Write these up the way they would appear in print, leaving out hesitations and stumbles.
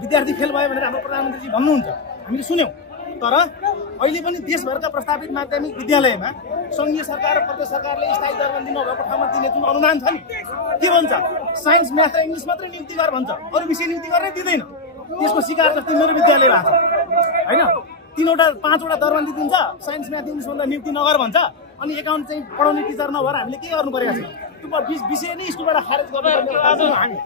विद्यार्थी फेल भयो भनेर हाम्रो प्रधानमन्त्रीजी भन्नुहुन्छ, हामीले सुन्यौँ। तर अहिले पनि देशभरका प्रस्तावित माध्यमिक विद्यालयमा सङ्घीय सरकार र प्रदेश सरकारले स्थायी दरबन्दी नभएको ठाउँमा दिने जुन अनुदान छ नि, के भन्छ? साइन्स, म्याथ र इङ्ग्लिस मात्रै नियुक्ति गर भन्छ, अरू विषय नियुक्ति गर्नै दिँदैन। त्यसको शिकार जस्तै मेरो विद्यालय भएको छ होइन। 3-5वटा दरबन्दी दिन्छ, साइन्स, म्याथ, इङ्ग्लिस भन्दा नियुक्ति नगर भन्छ, अनि एकाउन्ट चाहिँ पढाउने टिचर नभएर हामीले के गर्नु परेको छ? त्यो विषय नै स्कुलबाट खारेज गर्नु हामी।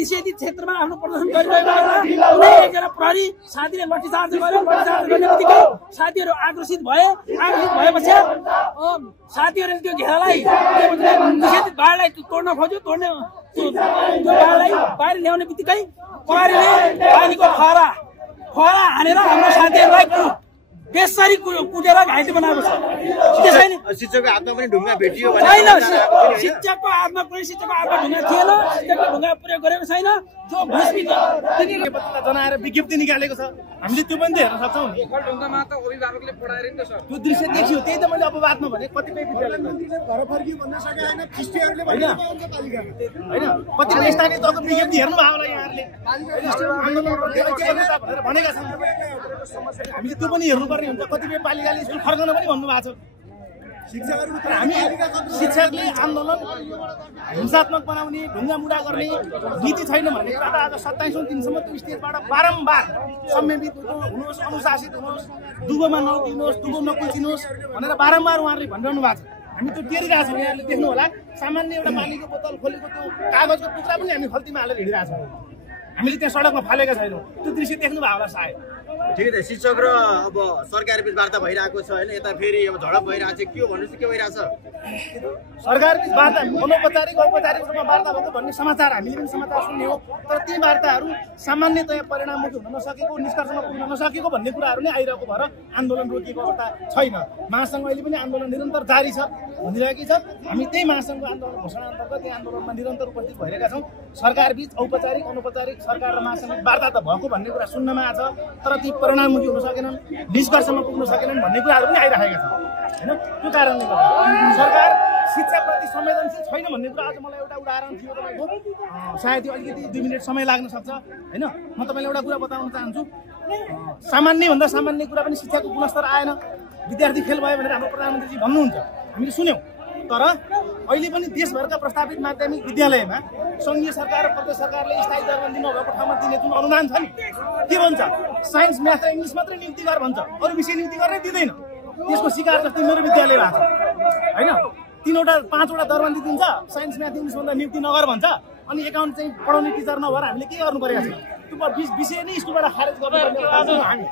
निषेधित क्षेत्रमा आफ्नो प्रदर्शन गरिरहेको एकजना प्रहरी साथीले लाठीचार्ज गर्यो। लाठीचार्ज गर्ने बित्तिकै साथीहरू आक्रोशित भएपछि साथीहरूले त्यो घेरालाई निषेधित बाढलाई तोड्न खोज्यो। त्यो बाढलाई बाहिर ल्याउने बित्तिकै प्रहरीले पानीको फहरा हानेर हाम्रो साथीहरूलाई बेसरी कुटेर घाइते बनाएको छ। शिक्षकको हातमा पनि ढुङ्गा भेटियो छैन, शिक्षकको हातमा कुनै शिक्षकको हातमा ढुङ्गा थिएन, शिक्षकको ढुङ्गा प्रयोग गरेको छैन। जो जनाएर विज्ञप्ति निकालेको छ, हामीले त्यो पनि त हेर्न सक्छौँ नि। ढुङ्गामा त अभिभावकले पढाएर नि त सर त्यो दृश्य देखियो, त्यही त मैले अपवादमा भने कतिपय विद्यालयमा घर फर्कियो भन्न सके होइन, ख्रिस्टियनले होइन कतिपय स्थानीय तहको विज्ञप्ति हेर्नुभयो होला यहाँहरूले भनेका छन्। हामीले त्यो पनि हेर्नुपर्ने हुन्छ। कतिपय पालिकाले स्कुल फर्काउन पनि भन्नुभएको छ। हामी शिक्षकले आन्दोलन हिंसात्मक बनाउने, ढुङ्गा मुढा गर्ने नीति छैन भन्ने कुरा त आज 27औं दिनसम्म त्यो स्टेजबाट बारम्बार संयमित हुनुहोस्, अनुशासित हुनुहोस्, दुबोमा नउक्लिनुहोस्, दुबो नकुल्चिनुहोस् भनेर बारम्बार उहाँहरूले भनिरहनु भएको छ। हामी त्यो टेरिरहेको छौँ। यहाँले देख्नु होला, सामान्य एउटा पानीको बोतल खोलेको त्यो कागजको टुक्रा पनि हामी खल्तीमा हालेर हिँडिरहेको छौँ। हामीले त्यहाँ सडकमा फालेका छैनौँ। त्यो दृश्य देख्नु भयो होला सायद। ठिकै छ, शिक्षक र अब सरकार बीच वार्ता भइरहेको छ होइन, यता फेरि अब झडप भइरहेको छ, के हो भन्नुहोस्, के भइरहेछ? सरकार बीच वार्ता अनौपचारिक औपचारिक रूपमा वार्ता भएको भन्ने समाचार हामीले पनि समाचार सुन्ने हो। तर ती वार्ताहरू सामान्यतया परिणाममुखी हुन नसकेको, निष्कर्षमा पुग्न नसकेको भन्ने कुराहरू नै आइरहेको भएर आन्दोलन रोकिएको अवस्था छैन। महासङ्घ अहिले पनि आन्दोलन निरन्तर जारी छ भनिरहेकी छ। हामी त्यही महासङ्घको आन्दोलन घोषणा अन्तर्गत त्यही आन्दोलनमा निरन्तर उपस्थित भइरहेका छौँ। सरकार बीच औपचारिक अनौपचारिक सरकार र महासङ्घ वार्ता त भएको भन्ने कुरा सुन्नमा आछ, तर ती परिणाममुखी हुन सकेनन्, निष्कर्षमा पुग्न सकेनन् भन्ने कुराहरू पनि आइरहेका छन् होइन। त्यो कारणले गर्दा सरकार शिक्षाप्रति संवेदनशील छैन भन्ने कुरा आज मलाई एउटा उदाहरण थियो तपाईँको। सायद यो अलिकति 2 मिनट समय लाग्न सक्छ होइन। म तपाईँलाई एउटा कुरा बताउन चाहन्छु। सामान्यभन्दा सामान्य कुरा पनि शिक्षाको गुणस्तर आएन, विद्यार्थी फेल भयो भनेर हाम्रो प्रधानमन्त्रीजी भन्नुहुन्छ, हामीले सुन्यौँ। तर अहिले पनि देशभरका प्रस्तावित माध्यमिक विद्यालयमा सङ्घीय सरकार र प्रदेश सरकारले स्थायी दरबन्दी नभएको ठाउँमा दिने जुन अनुदान छ नि, के भन्छ? साइन्स, म्याथ र इङ्ग्लिस मात्रै नियुक्ति गर भन्छ, अरू विषय नियुक्ति गर्नै दिँदैन। त्यसको शिकार जस्तै मेरो विद्यालय भएको छ होइन। 3-5वटा दरबन्दी दिन्छ, साइन्स, म्याथ, इङ्ग्लिस भन्दा नियुक्ति नगर भन्छ, अनि एकाउन्ट चाहिँ पढाउने टिचर नभएर हामीले के गर्नु परेको छ? त्यो विषय नै स्कुलबाट खारेज गर्नु हामी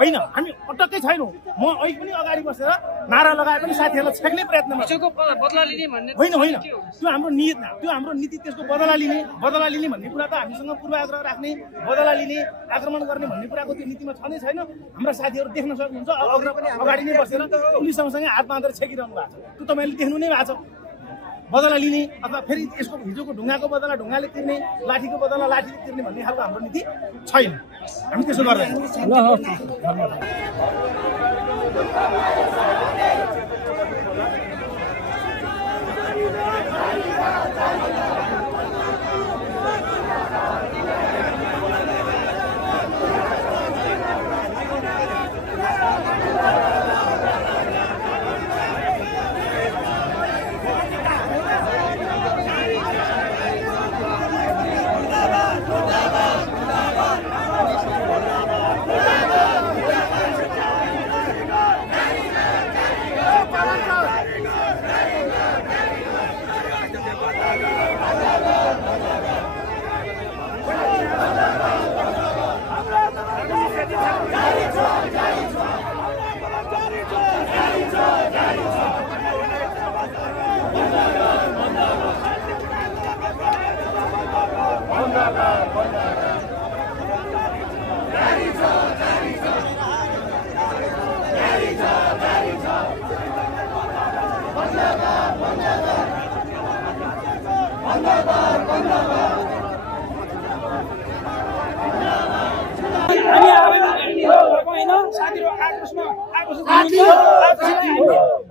होइन। हामी पटक्कै छैनौँ। म अहिले पनि अगाडि बसेर नारा लगाए पनि साथीहरूलाई छेक्ने प्रयत्नमा होइन। त्यो हाम्रो नियत, त्यो हाम्रो नीति, त्यसको बदला लिने भन्ने कुरा त हामीसँग पूर्वाग्रह राख्ने, बदला लिने, आक्रमण गर्ने भन्ने कुराको त्यो नीतिमा छँदै छैन। हाम्रा साथीहरू देख्न सक्नुहुन्छ, अगाडि नै बसेर पुलिस सँगसँगै हात बाँधेर छेकिरहनु भएको छ। त्यो तपाईँले देख्नु नै भएको छ। बदला लिने अथवा फेरि यसको हिजोको ढुङ्गाको बदला ढुङ्गाले तिर्ने, लाठीको बदला लाठीले तिर्ने भन्ने खालको हाम्रो नीति छैन। हामी त्यसो गर्दैन।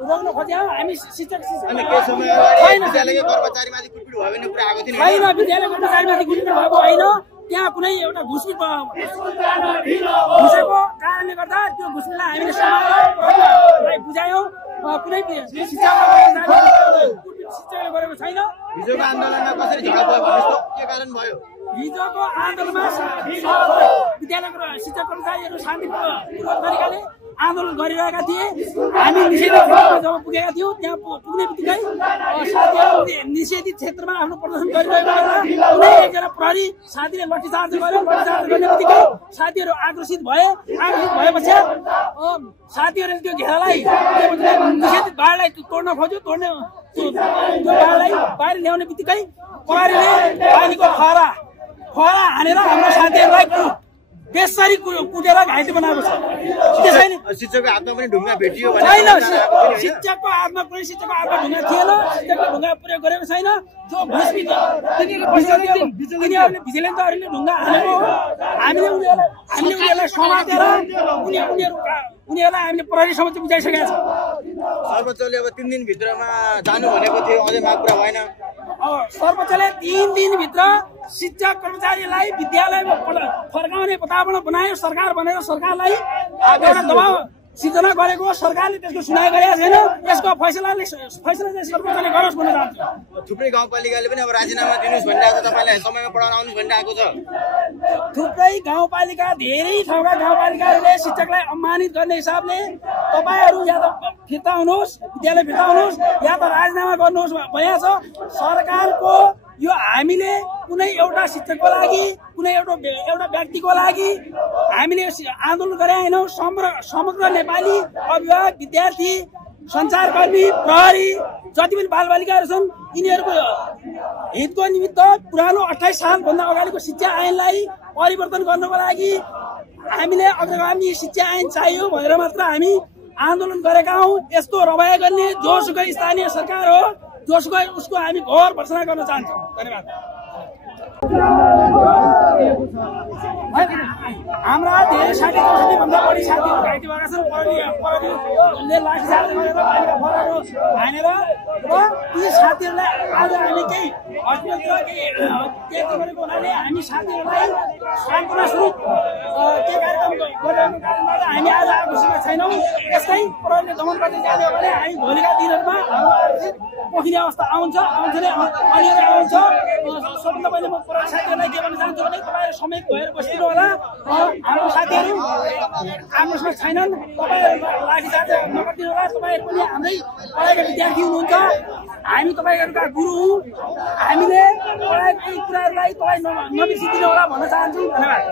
रोक्न खोज्यौँ हामी शिक्षक अनि केही समय अगाडि विद्यालयको कर्मचारीमाथि कुटपिट भयो भन्ने कुरा आएको थियो नि छैन विद्यालय कर्मचारीमाथि कुटपिट भएको होइन त्यहाँ कुनै एउटा घुसपिट घुसेको कारणले गर्दा त्यो घुसपिटलाई हामीले समाजलाई बुझायौँ कुनै शिक्षाले गरेको छैन हिजोको आन्दोलनमा कसरी झडप भयो भन्नुहोस् त के कारण भयो हिजोको आन्दोलनमा विद्यालयको शिक्षक कर्मचारीहरू शान्तिपूर्ण तरिकाले आन्दोलन गरिरहेका थिए हामी निषेधित क्षेत्रमा जब पुगेका थियौँ त्यहाँ पुग्ने बित्तिकै साथीहरू निषेधित क्षेत्रमा आफ्नो प्रदर्शन गरिरहेको बेला कुनै एकजना प्रहरी साथीले लाठीचार्ज गर्यो लाठीचार्ज गर्ने बित्तिकै साथीहरू आक्रोशित भएपछि साथीहरूले त्यो घेरालाई निषेधित बाढलाई तोड्न खोज्यो त्यो बाढलाई बाहिर ल्याउने बित्तिकै प्रहरीले पानीको फहरा हानेर हाम्रो साथीहरूलाई त्यसरी कुटेर घाइते बनाएको छ त्यसैले शिक्षकको हातमा पनि ढुङ्गा भेटियो छैन शिक्षकको हातमा कुनै शिक्षकको हातमा ढुङ्गा थिएन शिक्षकले ढुङ्गा प्रयोग गरेको छैन जो घुसपिट तिनीहरूले भिजिलेन्सहरूले ढुङ्गा हानेको हो हामीले उनीहरूलाई समातेर उनीहरूलाई हामीले प्रहरी समक्ष बुझाइसकेका छौँ सर्वोच्चले अब 3 दिनभित्रमा जानु भनेको थियो अझै माग पुरा भएन सर्वोच्चले 3 दिनभित्र शिक्षक कर्मचारीलाई विद्यालयमा फर्काउने वातावरण बनायो सरकार बनेर सरकारलाई एउटा दबाव सिर्जना गरेको सरकारले त्यसको सुनाइ गरेको छैन यसको फैसला चाहिँ सर्वोच्चले गरोस् भन्न चाहन्छु थुप्रै गाउँपालिकाले पनि अब राजीनामा दिनुहोस् भनिरहेको छ तपाईँलाई समयमा पढाउन आउनु भनिरहेको छ थुप्रै गाउँपालिका धेरै ठाउँका गाउँपालिकाहरूले शिक्षकलाई सम्मानित गर्ने हिसाबले तपाईहरू या त फिर्ता हुनुहोस् विद्यालय फिर्ता हुनुहोस् या त राजीनामा गर्नुहोस् भनिएको छ सरकारको यो हामीले कुनै एउटा शिक्षकको लागि कुनै एउटा व्यक्तिको लागि हामीले आन्दोलन गरे हैनौँ समग्र नेपाली अभिभावक विद्यार्थी सञ्चारकर्मी प्रहरी जति पनि बालबालिकाहरू छन् यिनीहरूको हितको निमित्त पुरानो 28 सालभन्दा अगाडिको शिक्षा ऐनलाई परिवर्तन गर्नको लागि हामीले अग्रगामी शिक्षा ऐन चाहियो भनेर मात्र हामी आन्दोलन गरेका हौँ यस्तो रवाया गर्ने जोसुकै स्थानीय सरकार हो जोसुकै उसको हामी घोर भर्सना गर्न चाहन्छौँ धन्यवाद हाम्रा धेरै 60% भन्दा बढी साथीहरू घाइते भएका छन् प्रहरीले लाठीचार्ज गरेर बाहिर फरारो हानेर र ती साथीहरूलाई आज हामी केही हस्पिटलतिर केही गरेको हुनाले हामी साथीहरूलाई सान्त्वना स्वरूप के कार्यक्रम गरिरहेको कारणबाट हामी आज आगोसँग छैनौँ यस्तै प्रहरीले दमन गर्दै जाँदै भने हामी भोलिका दिनहरूमा पोखिने अवस्था आउँछ नै अनिवार्य आउँछ सबभन्दा पहिले म प्रहरी साथीहरूलाई के भन्न चाहन्छु भने तपाईँहरू समेत भएर बस्नु होला हाम्रो साथीहरू आम्रोसँग छैनन् तपाईँहरू लाठीचार्ज नगरिदिनु होला तपाईँहरू पनि हाम्रै पढाइका विद्यार्थी हुनुहुन्छ हामी तपाईँहरूका गुरु हौँ हामीले पढाएको यी कुराहरूलाई तपाईँ नबिर्सिदिनु होला भन्न चाहन्छु धन्यवाद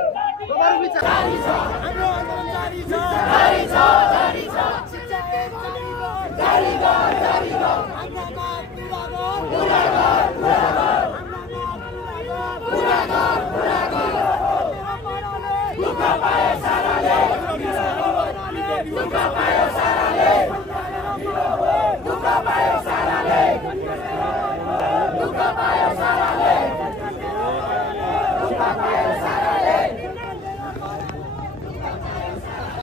Nunca vai